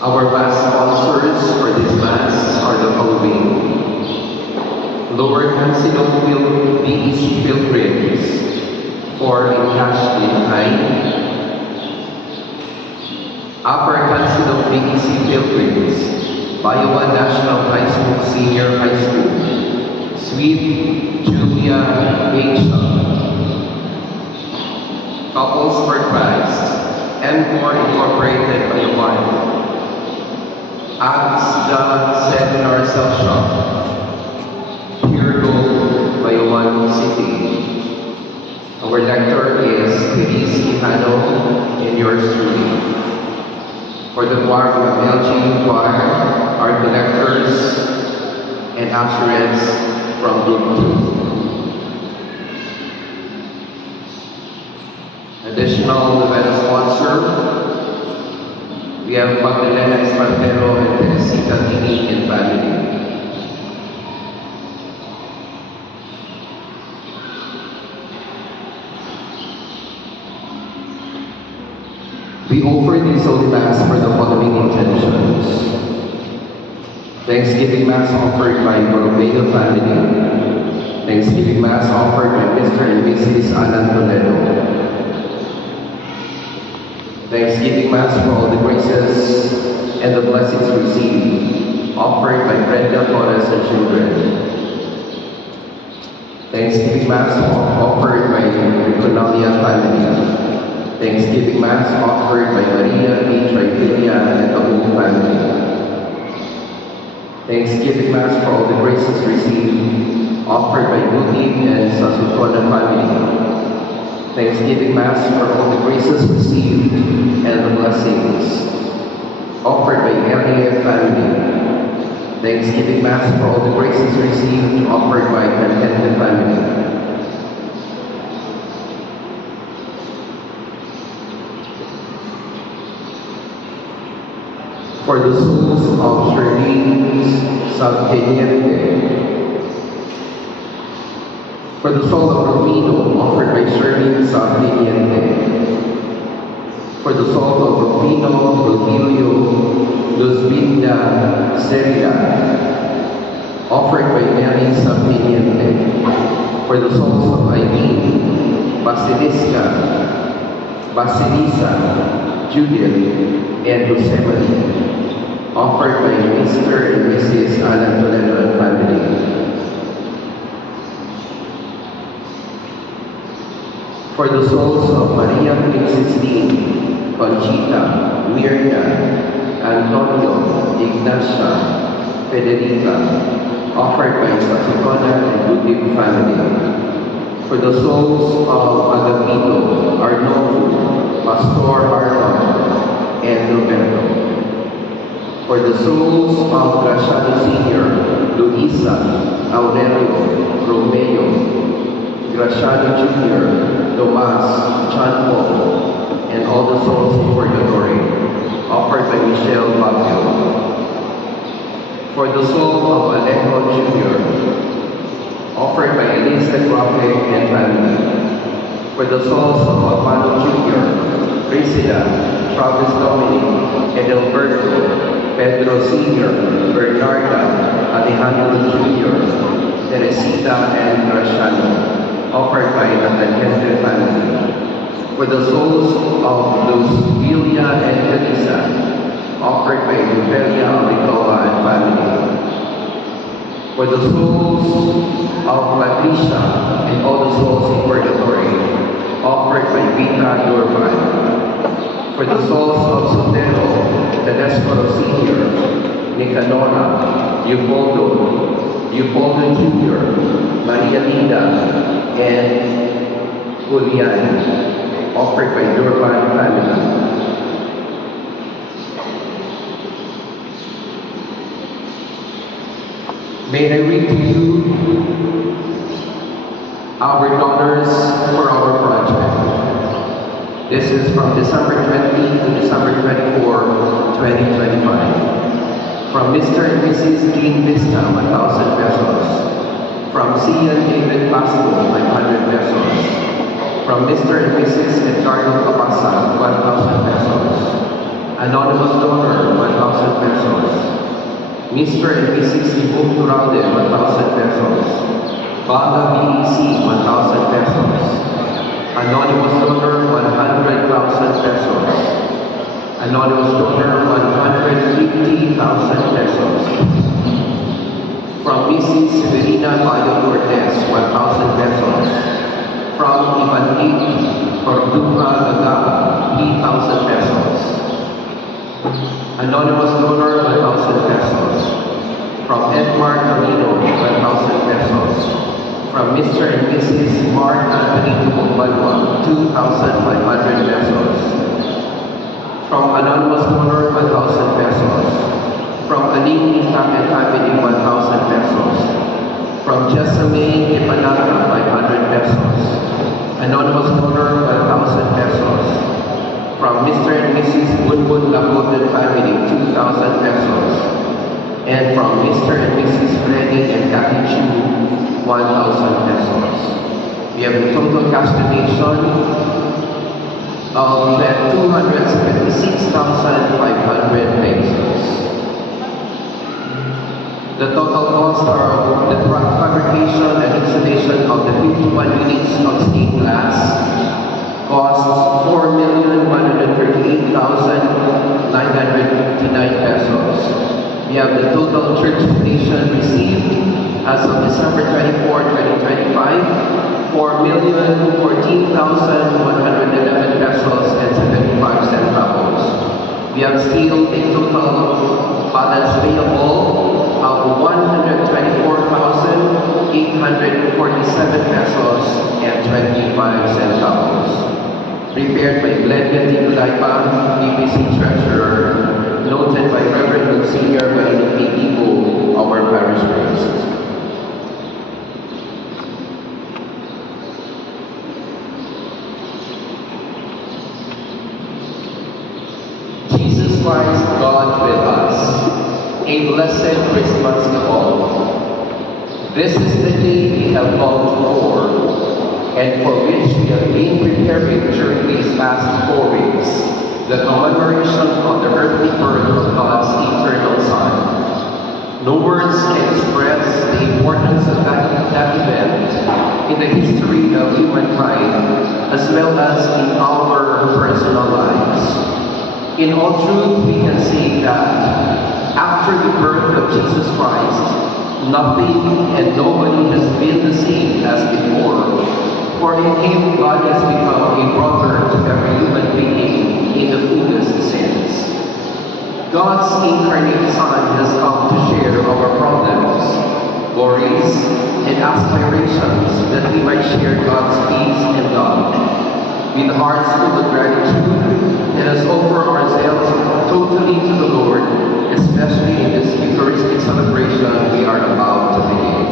Our Mass sponsors for this Mass are the following: Lower Cansilong BEC Pilgrims for Encash in High, Upper Cansilong BEC Pilgrims, Bayawan National High School Senior High School, Sweet Julia H. Couples for Christ, M4 Incorporated Bayawan, Agda Seminar Cell Shop, Pure Gold, Bayawan City. Our lector is Therese Quijano and yours truly. For the choir of LG Choir, our collectors and usherets from Group 2. Additional event sponsor, we have Magdalena Espartero and Teresita Tini and family. We offer this Holy Mass for the following intentions: Thanksgiving Mass offered by Borromeo family. Thanksgiving Mass offered by Mr. and Mrs. Alan Toledo. Thanksgiving Mass for all the graces and the blessings received, offered by Brenda Torres and children. Thanksgiving Mass offered by Riconalia family. Thanksgiving Mass offered by Maria B. Trivilla and the whole family. Thanksgiving Mass for all the graces received, offered by Guti and Sasutona family. Thanksgiving Mass for all the graces received and the blessings, offered by Elliot family. Thanksgiving Mass for all the graces received, offered by Contented family. For the souls of Charlene Sabteniente. For the soul of Rufino, offered by Charlene Sabteniente. For the soul of Rufino Rogelio Luzbinda Celia, offered by Mary Sabteniente. For the souls of Eileen Basilisa, Judith, and Josemari, offered by Mr. and Mrs. Alan Toledo and family. For the souls of Maria Cristina, Conchita, Mirna, Antonio, Ignacia, Federica, offered by Sasicona and Ludwig family. For the souls of Agapito, Arnolfo, Pastor Arnold, and Roberto. For the souls of Graciano Sr., Luisa, Aurelio, Romeo, Graciano Jr., Tomas, John Paul, and all the souls in purgatory, offered by Michelle Baggio. For the soul of Alejo Jr., offered by Elizabeth Roque and family. For the souls of Apollo Jr., Priscilla, Travis Dominic, and Alberto, Pedro Sr., Bernarda, Alejandro Jr., Teresita, and Graciano, offered by the Tangente family. For the souls of Luzbilia and Teresa, offered by Lupelia Alicoa and family. For the souls of Patricia and all the souls in purgatory, offered by Vita Durban. For the souls of Sotero, Tedesco Sr., Nicanora, Leopoldo Jr., Maria Linda, and Julian, offered by Durban family. May I read to you our donors for our project. This is from December 20 to December 24, 2025. From Mr. and Mrs. Jean Vista, 1,000 pesos. From Cian David Pasco, 500 pesos. From Mr. and Mrs. Edgardo Capasa, 1,000 pesos. Anonymous donor, 1,000 Mr. and Mrs. Ibong Turalde, 1,000 pesos. Bala BEC, 1,000 pesos. Anonymous donor, 100,000 pesos. Anonymous donor, 150,000 pesos. From Mrs. Verina Bayo Cortez, 1,000 pesos. From Ivan A. Cordura Laga, 3,000 pesos. Anonymous donor, 1,000 pesos. From Edmar Torino, 1,000 pesos. From Mr. and Mrs. Mark Anthony Tumbalwa, 2,500 pesos. From Anonymous donor, 1,000 pesos. From Aling Itake family, 1,000 pesos. From Jessamine Ipanaga, 500 pesos. Anonymous donor, 1,000 pesos. From Mr. and Mrs. Bunbun Labutan family, 2,000 pesos. And from Mr. and Mrs. Freddy and Kathy Chu, 1,000 pesos. We have a total cash donation of 276,500 pesos. The total cost of the fabrication and installation of the 51 units of stained glass costs 4,138,959 pesos. We have the total church donation received as of December 24, 2025, 4,014,111 pesos and 75 centavos. We have still a total balance payable of 124,847 pesos and 25 centavos. Prepared by Glenda Tigulaipa, PPC Treasurer, noted by Reverend Monsignor Mariniki Ibo, our parish priest. Jesus Christ, God with us. A blessed Christmas to all. This is the day we have longed for, and for which we have been preparing during these past 4 weeks, the commemoration of the earthly birth of God's eternal Son. No words can express the importance of that event in the history of humankind, as well as in our personal lives. In all truth, we can say that after the birth of Jesus Christ, nothing and nobody has been the same as before. For in Him, God has become a brother to every human being in the fullest sense. God's incarnate Son has come to share our problems, worries, and aspirations that we might share God's peace and love. With hearts full of gratitude, let us offer ourselves totally to the Lord, especially in this Eucharistic celebration we are about to begin.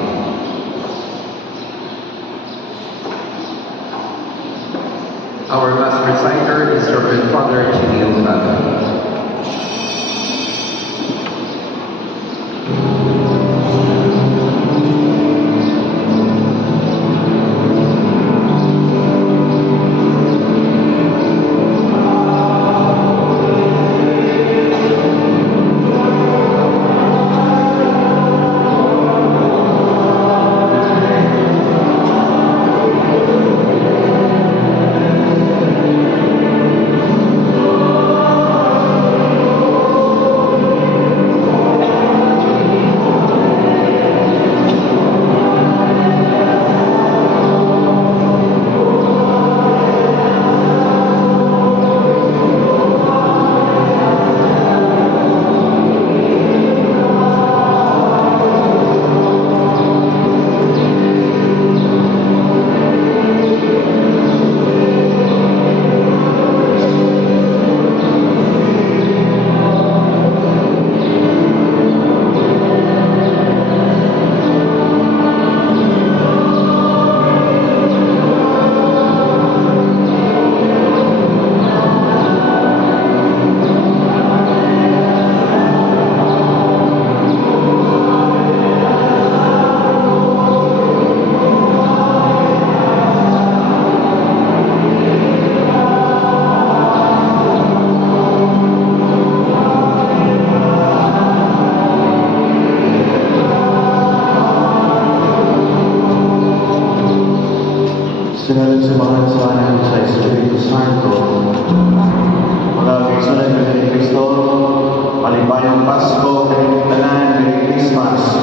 Our Mass reciter is Reverend Father Chinil Fata. Espiritu Santo. Mga kaisunod ng Kristo, malibayang Pasko, kaligtanan, Merry Christmas.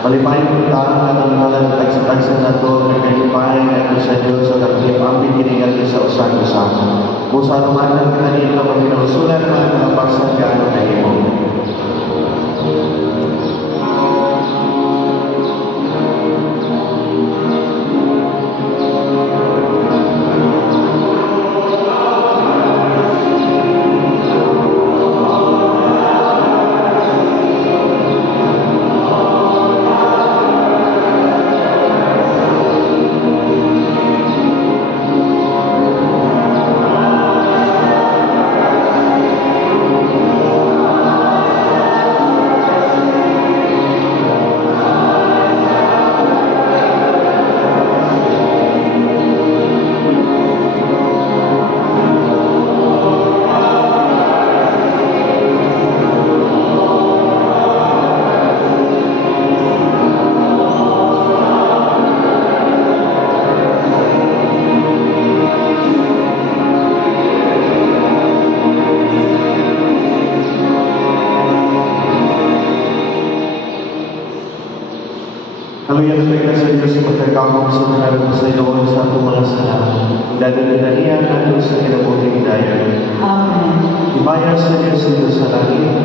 Malibayang puntaan at ang ngalan at tagsatagsan na ito, nagkalipay at sa Diyos at ang amin kiningal sa usan-usan. Kung sa anuman ang kanila kami nausulat, mga kapasang gano'n na imo. Hallelujah, Tuhan sa Diyos sa pagkakakong sa mga sa iyo sa atong mga sala. Dadalalian natin sa kinabuting dayan. Amen. Ibayan sa Diyos sa langit.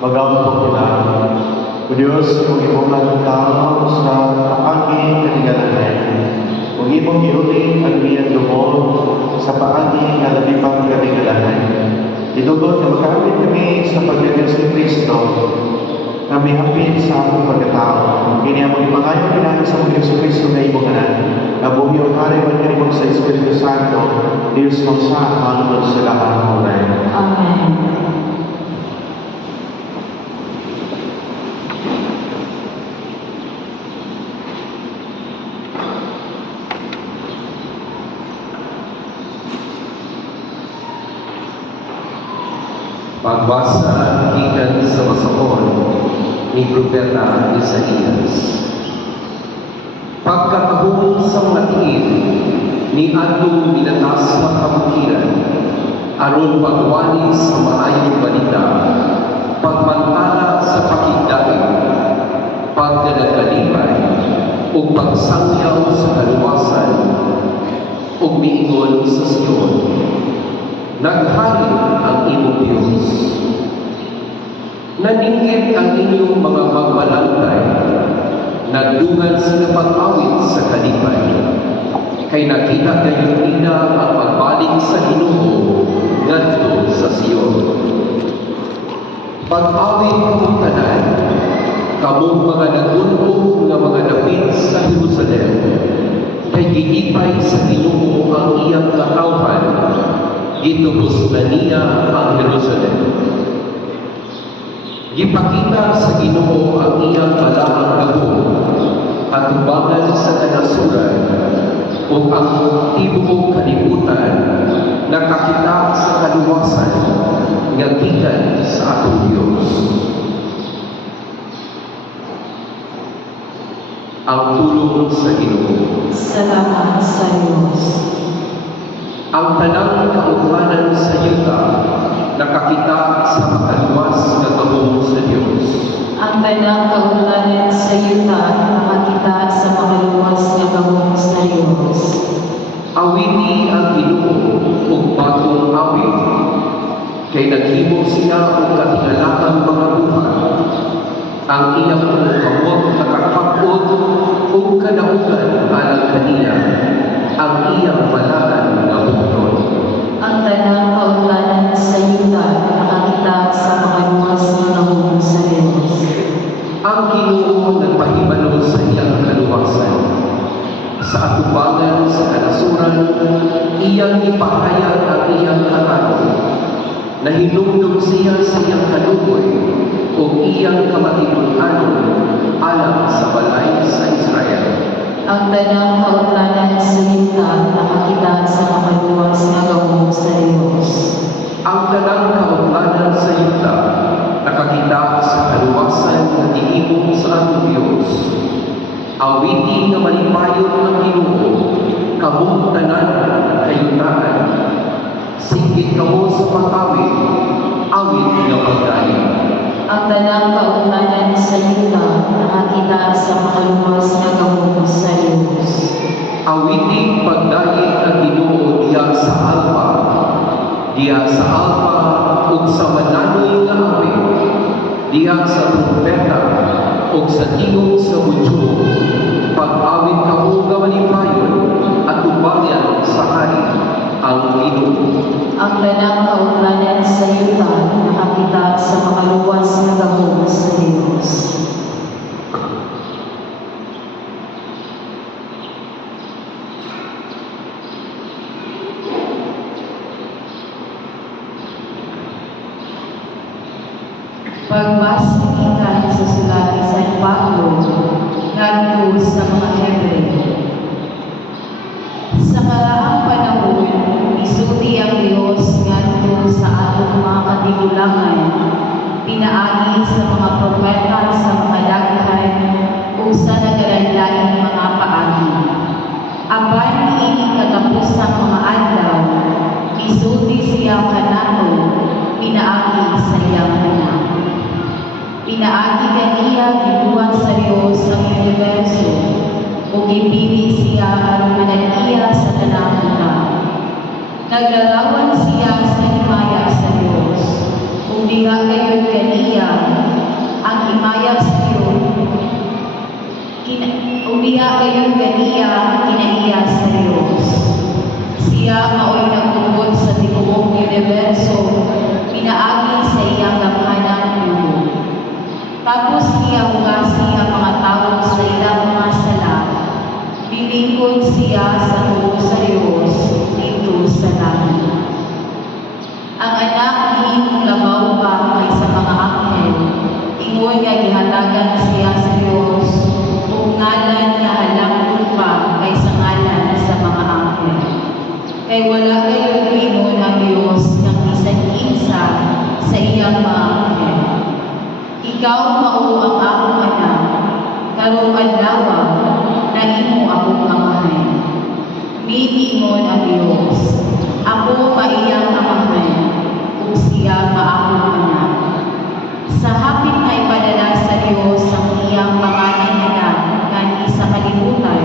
Magampo kita. O Diyos, kung imong tao sa paagi kaligalanan, kung imong iuli ang iyang dumol sa paagi nga labi pang kaligalanan, idugot na makamit kami sa pagkagos ni Kristo na may hapit sa akong pagkatao. Kini ang ipangayon namin sa Pagkagos ni Kristo na imong anak, na buhi o kare man sa Espiritu Santo, Diyos mo sa manunod sa lahat ng oray. Amen. Pagbasa gikan sa masahon ni Propeta Isaías. Pagkakahulog sa mga tiil ni atong binatas na kabukiran, aron pagwani sa maayong balita, pagmantala sa pakigdaig, pagdadagkalipay, o pagsangyaw sa kaluwasan, o umiingon sa Sion, naghari ang imong Diyos. Naningkit ang inyong mga magbalangkay, nagdungan sila pag-awit sa kalipay. Kay nakita kayo nila ang pagbalik sa Ginoo ngadto sa Sion. Pag-awit kamo tanan, kamong mga nagulong nga mga dapit sa Jerusalem, kay giipay sa Ginoo ang iyang katawhan, gitubos na niya ang Jerusalem. Gipakita sa Ginoo ang iyang balaang gabong at tubangan sa kanasuran o ang tibuok kalibutan nakakita sa kaluwasan nga gikan sa atong Diyos. Ang tulong sa Ginoo. Salamat sa Diyos. Ang tanang kaugmanan sa yuta nakakita sa makaluwas na gabong sa Diyos. Ang tanang kaulanan sa yuta nakakita sa makaluwas na gabong sa Diyos. Awiti ang Ginoo ug bagong awit, kay naghimo siya og katingalakang mga buhat. Ang iyang kamot nakakapot ug kadaugan alang kaniya, ang iyang balaan nga bukton. Ang tanang kaulanan sa yuta nakakita sa makaluwas na gabong sa Diyos. Ang Ginoo nagpahibalo sa iyang kaluwasan. Sa atubangan sa kanasuran, iyang ipahayag ang iyang katanon. Nahinumdum siya sa iyang kaluboy o iyang kamatinunanon alang sa balay sa Israel. Ang tanang kaulanan sa yuta nakakita sa makaluwas na gabong sa Diyos. Ang tanang kaugmanan sa yuta nakakita sa kaluwasan na giibong sa atong Diyos. Awiti nga malipayon ang Ginoo, kamong tanan kayutaan. Sige kamo sa pag-awit, awit nga pagdalig. Ang tanang kaugmanan sa yuta nakakita sa makaluwas na gabong sa Diyos. Awiting pagdalig ang Ginoo diya sa alpa, diya sa alpa ug sa mananoy nga awit, diya sa trumpeta ug sa tingog sa butyo, pag-awit kamo nga malipayon at ubangan sa hari ang Ginoo. Ang tanang kaugmanan sa yuta nakakita sa makaluwas na gabong sa Diyos. Pagbasa kita sa sulat ni San Pablo ngadto sa mga Hebreo. Sa karaang panahon, isulti ang Diyos ngadto sa atong mga katigulangan, pinaagi sa mga propeta sa mga daghan o sa nagalanlaing mga paagi. Apan ini katapusang mga adlaw, isulti siya kanato, pinaagi sa iyang anak. Pinaagi kaniya gibuhat sa Diyos ang universo, o gipili siya ang mananiya sa tanang una. Naglarawan siya sa himaya sa Diyos, o diha gayon kaniya ang himaya sa Diyos. Umiya gayon kaniya ang kinaiya sa Diyos. Siya mao'y nagtugod sa tibuok universo, pinaagi sa iyang lamhanang ulo. Tapos niya hugasi ang mga tao sa ilang mga sala. Bilingkod siya sa tubo sa Diyos dito sa langit. Ang anak ni labaw pa kaysa mga anghel. Ingon niya gihatagan siya sa Diyos o ngalan na halangkod pa kaysa ngalan sa mga anghel. Kay wala kayo ingon ang Diyos ng bisan-isa sa iyang mga anghel. Ikaw mao ang akong anak, karong adlaw na imo akong amahan. Miingon ang Diyos, ako maiyang amahan, ug siya maakong anak. Sa hapit na ipadala sa Diyos ang iyang pangalan anak ngani sa kalibutan,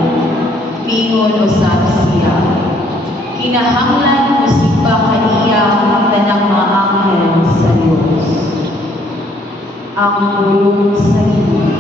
miingon usab siya. ang pulong sa Ginoo.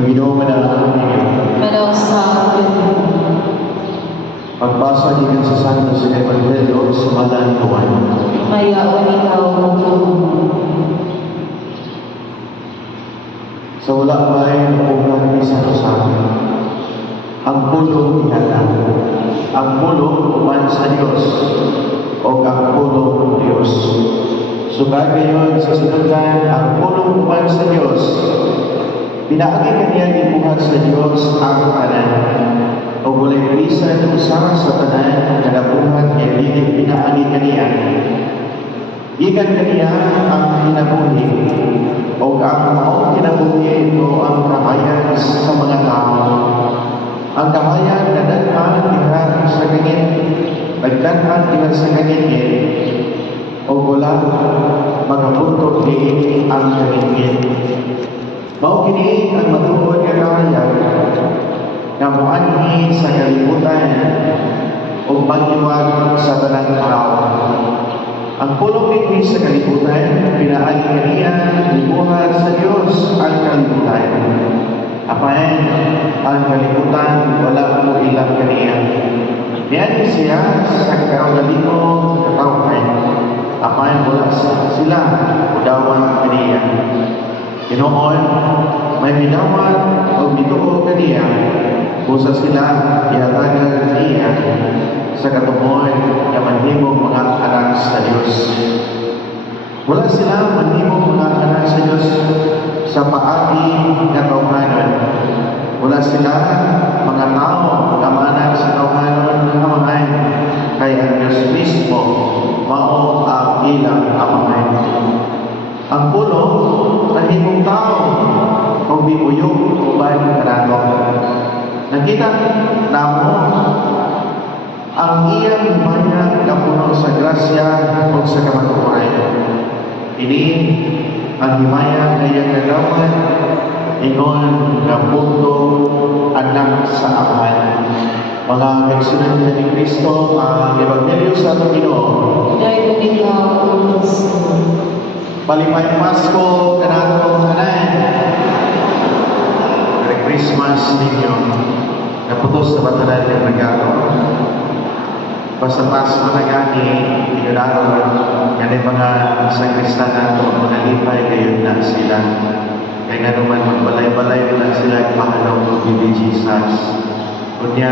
Panginoon, manalangin ninyo. Manaw sa Ginoo. Pagbasa ninyo sa Santos Evangelio sa ngalan ni Juan. Mayawan ikaw ang tulong. Sa wala may napunan ni Santo Sabi, ang pulong ihalang, ang pulong uman sa Diyos, o ang pulong ng Diyos. Sugad ngayon sa sinundan, ang pulong uman sa Diyos, pinaagi kaniya ibuhat sa Diyos ang tanan, o walay bisan usa sa tanan kadabuhat kay dili pinaagi kaniya. Ikan kaniya ang kinabuhi, o ang maong kinabuhi o ang kamayan sa mga tao. Ang kamayan na danan diha sa kangit, pagdanan diha sa kangit, o wala magapunto diin ang kangit. Mao kini ang matuod nga kahayag nga moanhi sa kalibutan o pagdiwag sa tanang tao. Ang pulong nito'y sa kalibutan, pinaagi kaniya libuhan sa Diyos ang kalibutan. Apayan, ang kalibutan wala mo ilang kaniya. Niyan siya sa kaugalimong katawhan. Apayan wala sila udawan kaniya. Ginoon, may minawan o bituo kaniya, busa sila ihatagan niya sa katungod na manhimong mga anak sa Diyos. Wala sila manhimong mga anak sa Diyos sa paagi na tawhanon. Wala sila mga tao na maanak sa tawhanon ng amahan, kaya ang Diyos mismo mao ang ilang amahan. Ang pulo, nahimong tao, kung di uyong uban kanato. Nakita namo ang iyang himaya na puno sa grasya o sa kamatuoran. Ini ang himaya na iyang nagawan, ingon na punto anak sa amahan. Mga kaisunod ni Kristo, ang Ebanghelyo sa ating Ginoo. Dahil ikaw ang Kristo. Palimay Pasko, kanatong tanan. Merry Christmas ninyo. Naputos na batalan ng regalo. Basta Pasko na gani, inunarawan, yan ay mga sakristan nato, manalipay kayo na sila. Kaya nga naman, magbalay-balay na sila mahalaw ng Baby Jesus. Kunya,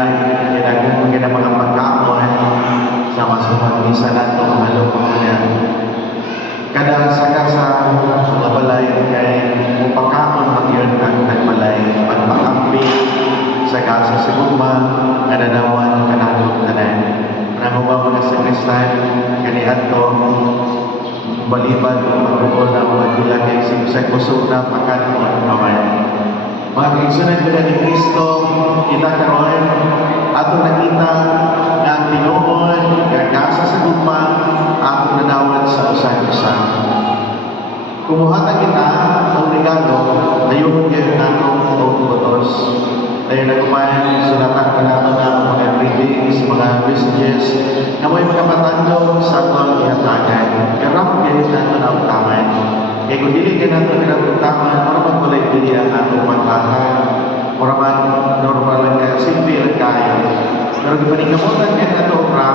kinagong mga mga pagkaon, sama-sama misa nato, mahalaw pa niya. Kada sa mga balay kay upakaon magyon ang nagbalay pagpakampi sa kasa sa guma kadanawan kanatong tanan. Nanguma mga sakristan kaniadto baliban magbuol na magdula kay sa kusog na pagkaon naman. Mga kaisunod ko ni Kristo, kita karon ato nakita nga ang tinuod kasa sa guma ato nanawan sa usan-usa. Kumuhatan kita ang regalo, ayun yan nato o nagumayan sulatan ka nato na mga readings, mga messages na may mga patandog sa atong ihatagan. Karap ganit nato na utaman. Kaya kung dili ka nato na utaman, maraman walay dili ang atong paghatag. Maraman normal lang kaya, simple lang kaya. Pero gipanikamutan kaya nato ura,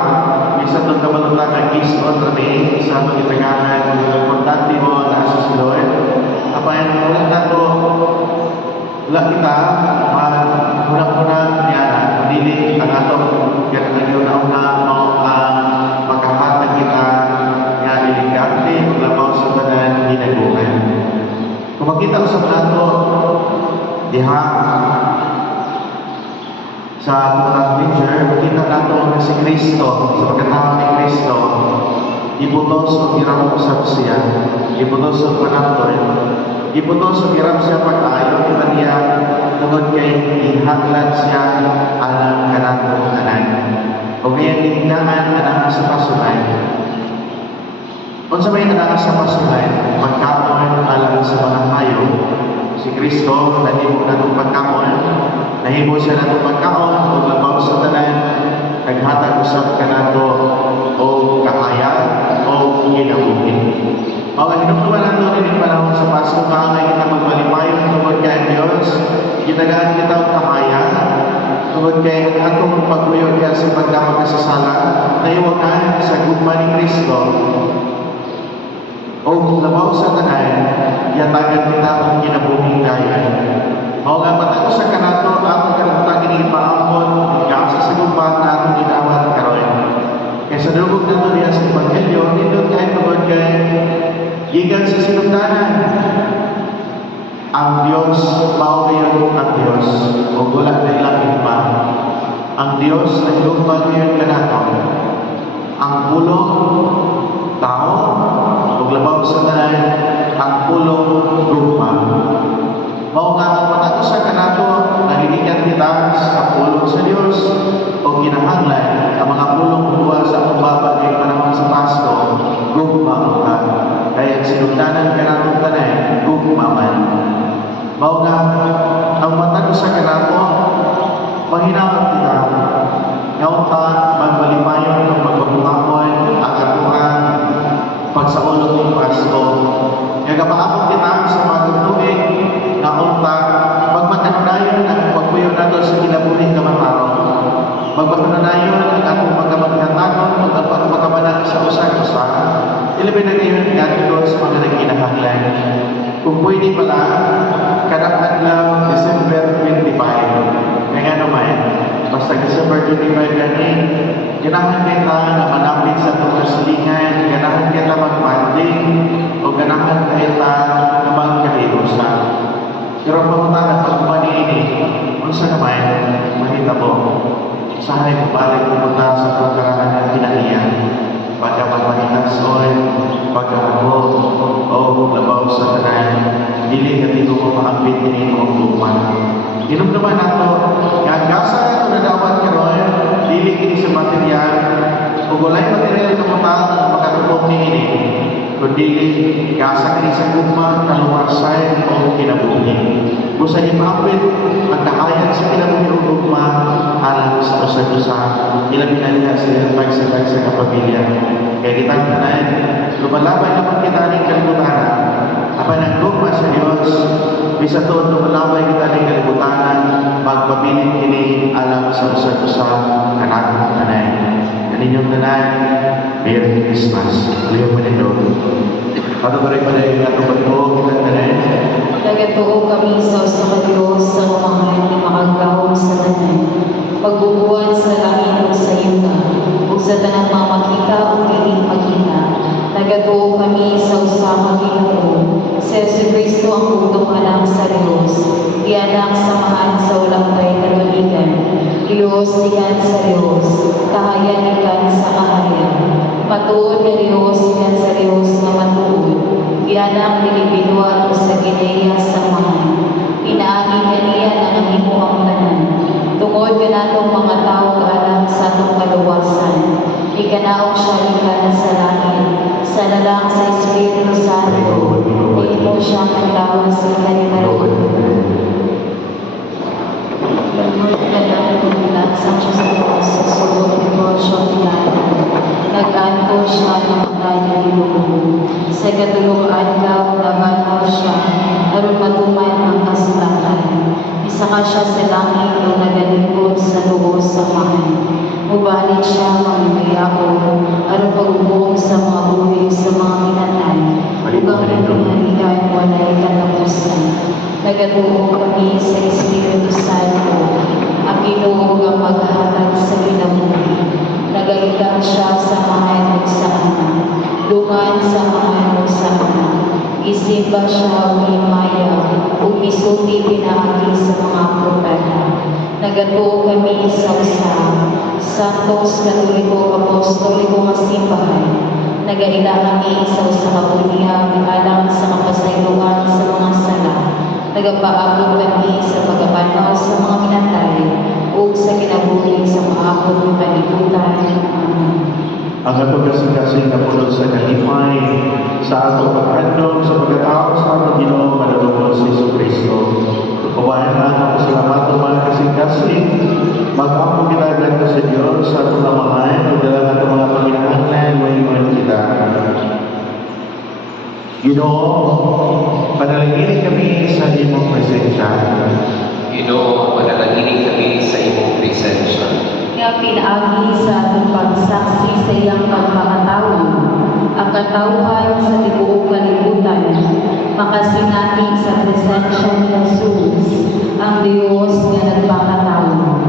isa itong kabalutan na Gisod Rami sa pagitagahan, importante mo na sa Lord. Apayan, wala nato wala kita muna-muna niya dili ang atong naguna-una mo ang makahatag kita nga elegante labaw sa tanan hinaguan. Kung makita sa nato diha sa mga picture, makita nato na si Kristo sa pagkatao ni Kristo ibutos o hirap sa siya, ibutos o panaptoy, ibutos o hirap siya pag-ayo ni Maria tungod kay ihaglan siya alang kanatong anak. O kaya tindahan anak sa pasunan. Kung sa may anak sa pasunan, pagkaon alang sa mga hayop, si Kristo nahimo na itong pagkaon, nahimo siya na itong pagkaon o labaw sa tanan, naghatag usap ka na ito o kahaya o ginabuhin. Mga hinumduman nato rin yung panahon sa Pasko, kaangay kita magmalipayon tungkol kay Diyos, gitagaan kita ang kahaya, tungkol kay atong pagbuyo niya sa pagdamag sa sala, na iwagan sa gugma ni Kristo, o labaw sa tanan, yatagan kita ang ginabuhin kayan. Mga nga matako sa kanato, atong kalimutan kinig maampon, ikasa sa gugma na atong ginawat karoon. Kaya sa lubog na ito sa Evangelyo, nindot kahit tungkol kay gikan sa sinundanan. Ang Diyos, maumayon ang Diyos, o wala na ilang iba. Ang Diyos, naglugmag ngayon ka nato. Ang pulong tao, o labaw sa tanan, ang pulong gugma. Mao nga patato sa kanato, naliligan kita sa pulong sa Diyos, o kinahanglan ang mga pulong buwa sa pagbaba kay panahon sa Pasko, gugma ka. Kaya sinundanan ka natong tanan, gugma man. Mao nga ang patato sa kanato, mahinawan kita, ngayon ka magbalipayon ng magbabuhapon ang katuhan pagsaulog ng Pasko. Kaya kapaabot kita sa pagtutubig na unta, magmatananayon ang pagpuyo nato sa kinabuhi na mataro. Magmatananayon ang atong pagkamagkatagon at ang pagkamanan sa usa-usa. Ilabay na ngayon nga sa mga nagkinahanglan. Kung pwede pala, kadang lang December 25. Kaya naman, basta December 25 gani, ganahan kita na manapit sa itong kasilingan, ganahan kita mag-funding, o ganahan kita na magkahirusa. Pero pamuntahan pag manini, kung sa naman, mahitabo, sahay mabalik pumunta sa pagkarahan ng kinaiyan, pagkapagpahitas o pagkakabot, o labaw sa tanan, dili ka dito mo maambit din ang lupan. Inom naman nato, nga gasa ito na dapat karoon, dili kini sa material, o gulay material na mutang makatubog ni ini, kundi gasa kini sa gugma, kaluwasan o kinabuhi. Kung sa imapit, magkakayan sa kinabuhi o gugma, alam sa usa-usa, ilang pinalihan sa pagsabay sa kapamilya. Kaya kitang tanan, lumalabay naman kita ng kalibutan, apa ng gugma sa Diyos, bisa to lumalabay kita ng kalibutan, magpabilit kini alam sa usa-usa, anak tanan. Kaninyong tanan, Merry Christmas. Aliyo pa nito. Paano ba rin pa na yung natupad mo, kitang tanan? Nagatuo kami sa usa Diyos sa mahal ni makagawom sa tanan. Pagbubuan sa langit o sa yuta, o sa tanang mamakita o kining makita. Nagatuo kami sa usa ka Ginoo, si Jesu-Kristo ang utong anak sa Diyos, ianak sa mahal sa ulang kay kaluligan. Diyos ikan sa Diyos, kahayan ikan sa kahayan. Matuod na Diyos ikan sa Diyos na matuod. Ianak nilibidwa o sa ginaya sa mahal. Inaagi kaniya na nangimo ang tanan. Tungod ka natong mga tao alam sa atong kaluwasan. Ikanaong siya ikan sa langit. Sa lalang sa Espiritu Santo, hindi mo siya kalawas sa kanila. saka siya sa langit o nagalingkod sa luos sa mahan. Mubalit siya mamimiyako, aron pagubong sa mga buhi sa mga minatay. Ugang pinaharian, walay katapusan. Nagatuo kami sa Espiritu Santo, ang Ginoo nga maghatag sa kinabuhi. Nagalitan siya sa mga sa anak, dungan sa mga sa anak. Isimba siya o imaya, o isulti pinaagi sa mga propeta. Nagatuo kami sa usa, santos katoliko apostoliko nga simbahan. Nagaila kami sa usa ka bunyag alang sa mapasayloan sa mga sala. Nagapaabot kami sa pagabanaw sa mga minatay o sa kinabuhi sa maabot ng kalibutan. Amen. Ang atong kasing-kasing napulot sa kalipay, sa atong pag-andong sa pagkatao sa atong Ginoo manunungod sa Jesucristo. Kabayan na ang salamat ng kasing-kasing, mag-ampo kita agad sa Diyos sa atong lamahan, magdala na itong mga panginahanlan, mahiwan kita. Ginoo, panalanginin kami sa imong presensya. Ginoo, panalanginin kami sa imong presensya. Nga pinaagi sa atong pagsaksi sa iyang pagpakatawo, ang katawhan sa tibuok kalibutan, makasinati sa presensya ni Jesus, ang Diyos nga nagpakatawo.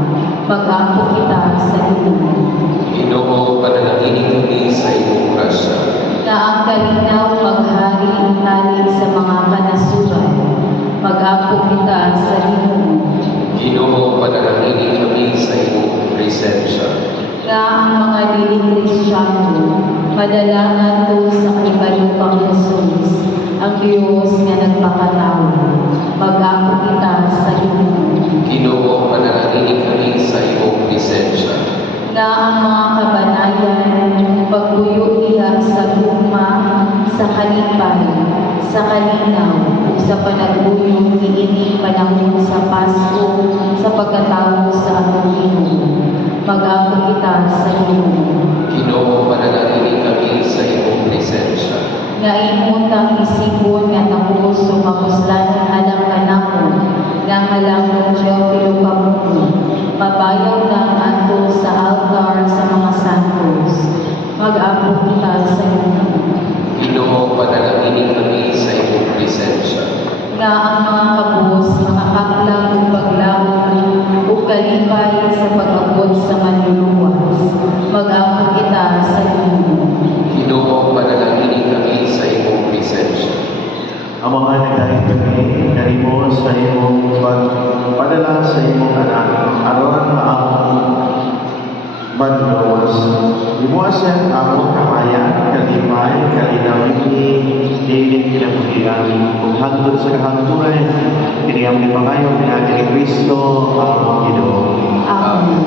Mag-ampo kita sa Ginoo. Ginoo, panalanginin kami sa imong grasya. Na ang kalinaw maghari tali sa mga kanasuran, mag-ampo kita sa Ginoo. Ginoo, panalanginin kami sa imong presensya. Nga ang mga diling Kristyano, madalangan to sa kanibalupang Jesus, ang Diyos nga nagpakatawo. Mag-ampo kita sa Ginoo. Ginoo, panalanginin kami sa imong presensya. Nga ang mga kabanayan, pagbuyo niya sa gugma, sa kalipay, sa kalinaw, o sa panagbuyo ni ini panahon sa Pasko, sa pagkatawo sa atong Ginoo. Mag-ampo kita sa Ginoo. Ginoo, panalanginin kami sa imong presensya. Nga imutang isipon nga tapos sumapuslanan alang kanako, nga halang Teofilo Pamuno, mabayaw ng ato sa altar sa mga santos. Mag-ampo kita sa Ginoo. Ginoo, panalanginin kami sa imong presensya. Nga ang mga kabus, makakaklang o paglaon o kalipay sa pag-abot sa manluluwas. Mag-ampo kita sa Ginoo. Ginoo, panalanginin kami sa imong presensya. Ang mga nagdahin kami, karimo sa imong padala sa imong anak, aron maamong manluwas. Limuas yan among kamayan, kalipay, kalinawini, dilig kinabuhian, kung hangtod sa kahangturan, kiniyam ni pangayon, pinagi ni Kristo, ang Ginoo. Amen.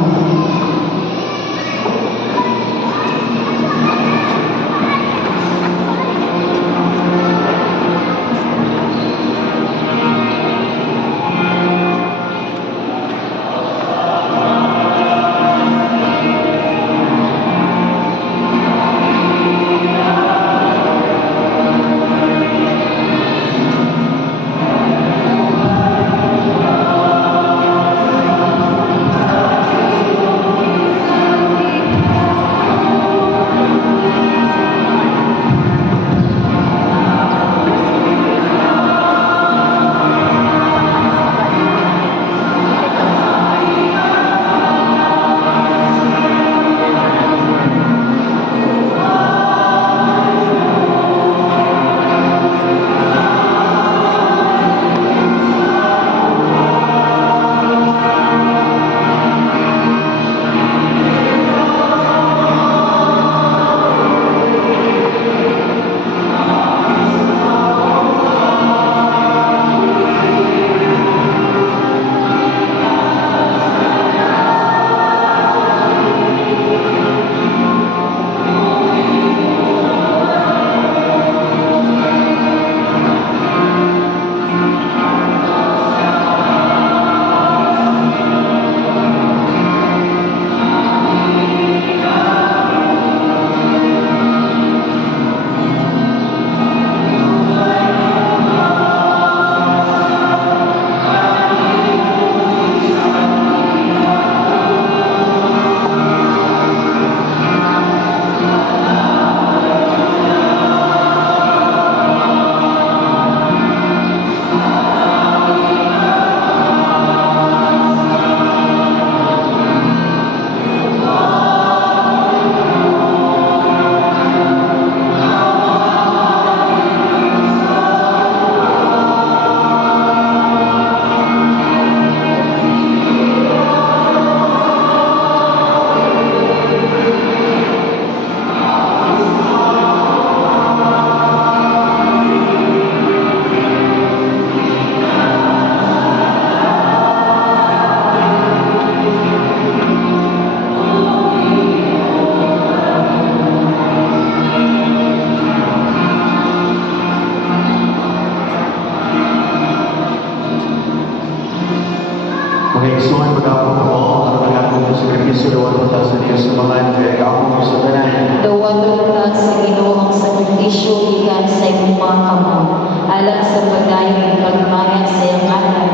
Mga igsoon, pag-apo mo, ang nagakong sakripisyo daw ang sa Diyos sa mga nagakong mo sa tanan. Dawaton sa Ginoo ang sakripisyo gikan sa imong mga kamot, alang sa pagdayeg ug pagmayag sa iyang ngalan,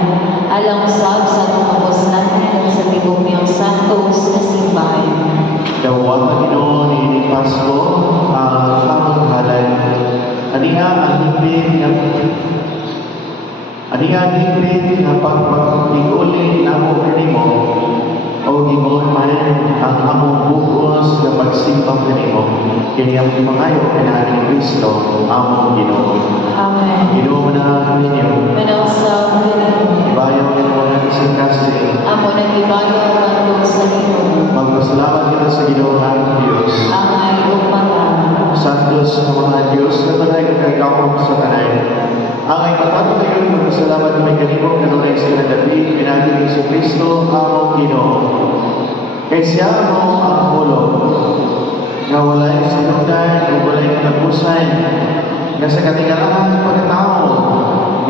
alang usab sa atong kapuslanan sa tigong niyang santos na simbahan. Dawa Ginoo ni Pasko ang tamang halal. Aniha ang higpit na pagpagpiguli na mo kanimo o gigon man ang among bugos na pagsimbang kanimo kini ang mangayo kananing Kristo among Ginoo. Amen. Ginoo na ninyo Manawsa bayan nimo nga isingkasi. amo nagibayo ang sa Ginoo. Magpasalamat kita sa Ginoo ang Dios. Ang ayong pagkakas. Santos sa mga Diyos na tanay kagawang sa tanay. Ang ay patapos ngayon magpasalamat may kanimo kanunay sa kanadabi pinagiging sa Kristo among Ginoo. Kay siya mo ang hulog na walay sinundan o walay katapusan na sa katingalahan ng pagkatao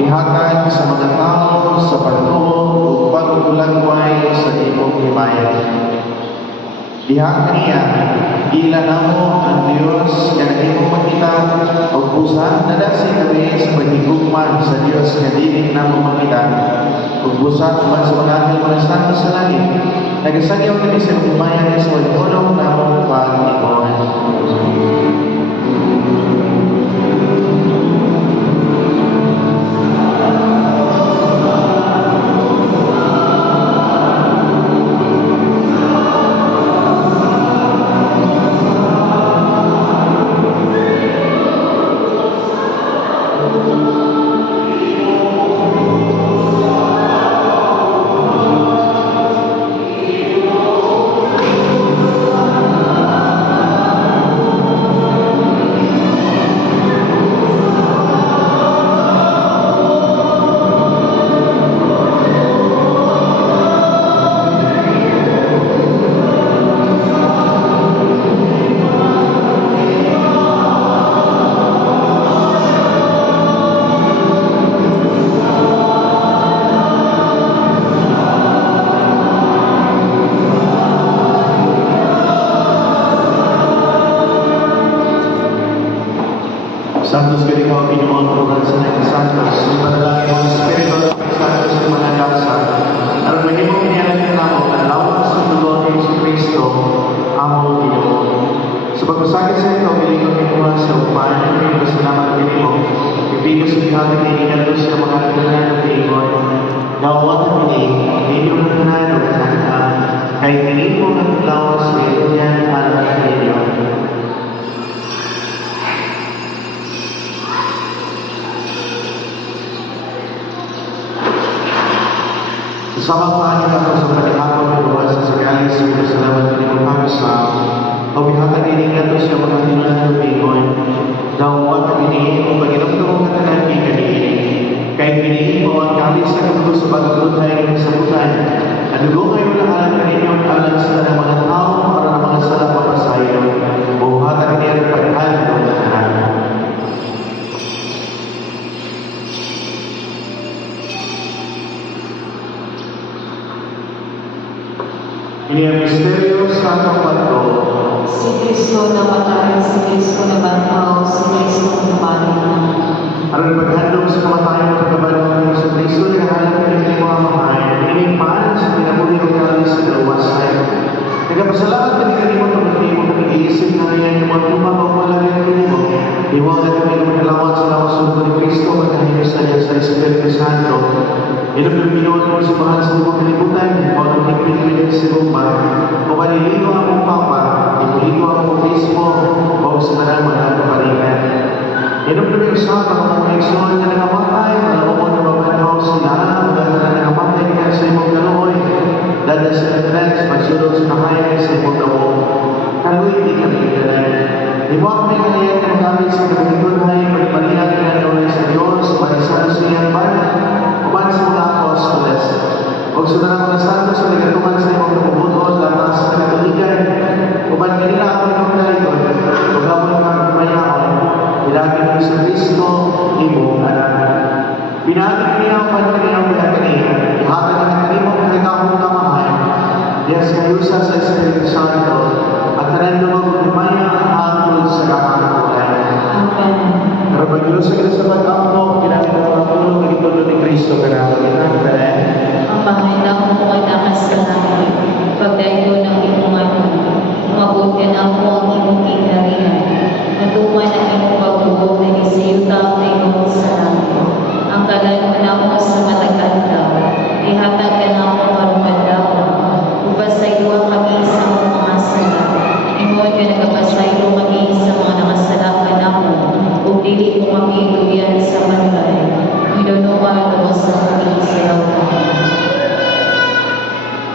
ihatag sa mga tao sa pagtuo o pag-ulagway sa imong himaya. Diha kaniya, ila namo ang Dios nga nahimong makita o busa na dasi kami sa paghigugma sa Dios nga dili namo makita o busa man sa mga mga santo sa langit. Nagasagyaw kami sa umayan sa walipolong namo pag-ikuan. Santos ka ikaw, Pinoon, turan sa mga Santos, yung panalangin ng Espiritu ng Santos ng mga daksa. At magiging niyalan na mo, na lawang sa tulong ng Yesu Cristo, among Ginoo. Sa pagpasakit sa ito, biling kami naman sa upahan ng mga pasalamat kanimo. Ibigay sa bihati ng ingalos sa mga tanan ng Pinoon. Gawat ang ninyo ng tanan ng tanan, kahit hindi mo ng lawas sa ito niyan alam sa inyo. Sama paano ako sa panihapon ng buwan sa sagaling sa mga salamat ng mga pag-islam. Pabihatan ini nga ito sa mga tinulan ng Pinoy. Daw at pinihin kung pag-inamtong mga tanan ni kanini. Kahit pinihin mo ang kalis sa kagulo sa pag-agutay ng sabutan. At dugo kayo lahat kaninyong alam sa mga tao para ng mga salat mapasayo. Buhatan niya ang paghahan ng tanan. Ini ang misteryo sa kapatid. Si Kristo na matay, si Kristo na bantaw, si Kristo na balik. Aron paghandog sa kamatayan ng pagkabalong ng sa Kristo na halang ng mga mahal, ini paan sa pinabuli o kami sa dalawasan. Nagpasalamat kami kanimo ng kanimo nag-iisip na ngayon yung mga tumabang wala rin kanimo. Iwag na kami ng magalawat sa lawasun ng Kristo magkahinos sa Diyos sa Espiritu Santo. Inom ng minuto mo sa mahal sa mga kalibutan, o ang higpit-higpit sa rumah, o maliligo ang Papa, ipuligo ang Obispo, o sa tanang mga kaparikan. Inom ng usapan ang mga igsoon na nakamatay, alam mo na mabanaw sila, dahil na nakamatay ka sa imong kaluoy, dahil sa naglags, magsulog sa kahayan sa imong dawo. Kaluoy di kami kagalan. Iwag may kalayan ng gamit sa kabagitunay, pagpalihan ka na sa Diyos, pag-isalo silang bayan, uman sa mga apostoles. Huwag sa mga mga santo sa nagatuman sa imong kabubutol, latang sa katolikan, uman kanila ako ng kalayon, huwag ako ng mga mayaon, ilagin mo sa Kristo, imong anak. Pinagin niya ang panagin ang mga kanina, ihatag ang kanimong kagawang yusa sa Espiritu Santo, at tanan lumagumaya hangtod sa kakakuan. Amen. Pero pag-ilos sa sa pag-ampo, ginamit ang mga tulong ng itulo ni Kristo para ginagawa. Ang Panginoon ko ay nakasalanan. Pagdayo ng imong ano, umabot ka na po ang imong kinarihan. Natuman ang imong pagbuhog na isayuta ang tingog sa langit. Ang kalan na mo sa mataganda, ihatag ka na mo marumadawa. Upasaylo kami sa mga sala. Ingon ka nagapasaylo kami sa mga nakasalakan na mo. Dili mo kami iluyan sa manlay. Minunuwa mo sa kami sa lautan.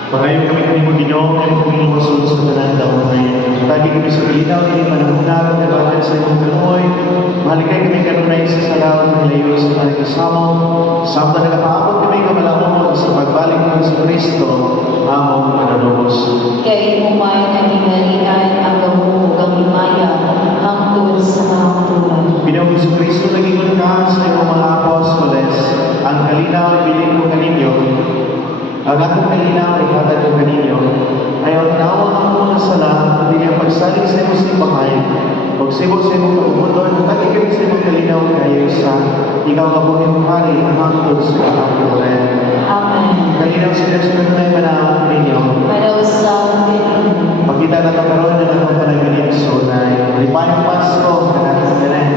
Pagayon kami mo Ginoo, kami kami masul sa tanan daw ngayon. Tagi kami sa bilinaw, hindi manahunarap na bakit sa imong kaluoy. Mahalikay kami kanunay sa salawan ng layo sa mga kasama. Samtang nagapaabot kami kamalangod sa pagbalik ng sa Kristo, among mananubos. Kaya mo may nagingarian ang gamuhog ang himaya hangtod sa hangtulan. Pinaong sa Kristo naging ka sa iyong mga apostoles, ang kalinaw biling ko kaninyo, ang atong kalinaw ay hatag ko kaninyo, ay ang tawag ang mga sala, hindi ang pagsalig sa iyong simbahay, pagsibok sa iyong kaubundon, tagigawin sa iyong kalinaw kayo sa ikaw kabuhin hari ang hangtod sa kahapon. Amen. Kalinaw sila sa kanunay manawag ninyo, Para usang pinag pagkita na kaparoon na ng panaginip so na lipayang Pasko na natin galing.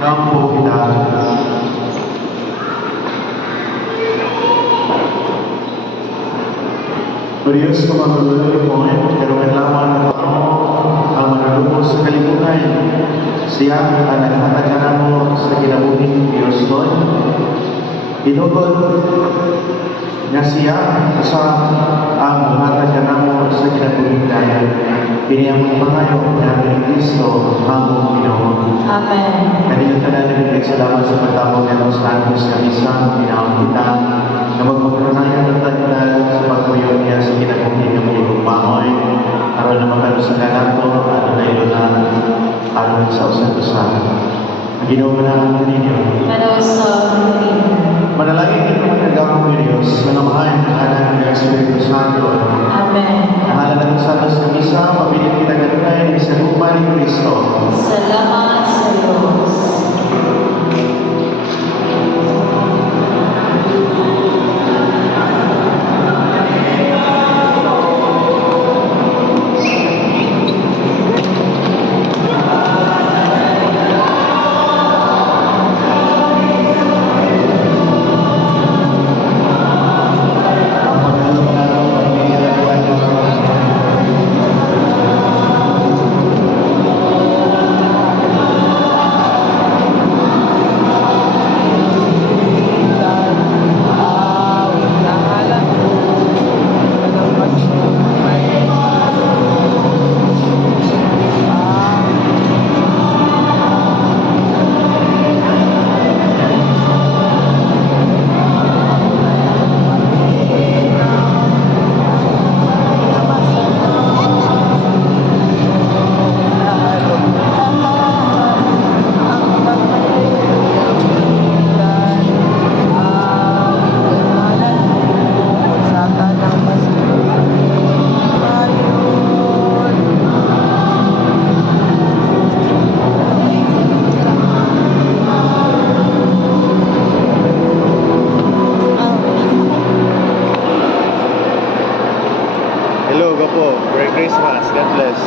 Ngampo kita. Diyos ko magulong mo, karuan lamang ng tao ang manalubos sa kalibutan. Siya ang naghatagana mo sa kinabuhin Diyos ko. Inugod nga siya sa ang naghatagana mo sa kinabuhin tayo. Piniyang pangayo namin Kristo ang Pinoon. Amen. Kanina tanan ng salamat sa pagtawag ng Los Santos Kamisang pinawag kita na magmagkanayan ng tagdal sa pagpuyo niya sa kinabuhin ng mga lumaoy aron na makaroon sa kanato at na ilo na aron sa usan-usan. Ang ginawa na ang ninyo. Manawas sa Manalangin ng mga nagawang ng Diyos na namahan ng anak ng Espiritu Santo. Amen. Ang alam ng Santos Kamisa, mapilit kita ganunay ng isa lupa ni Kristo. Salamat sa Diyos. Hello, Gapo. Merry Christmas. God bless.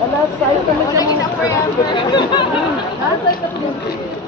Wala, sa'yo. Wala, ginap forever. Nasa ito.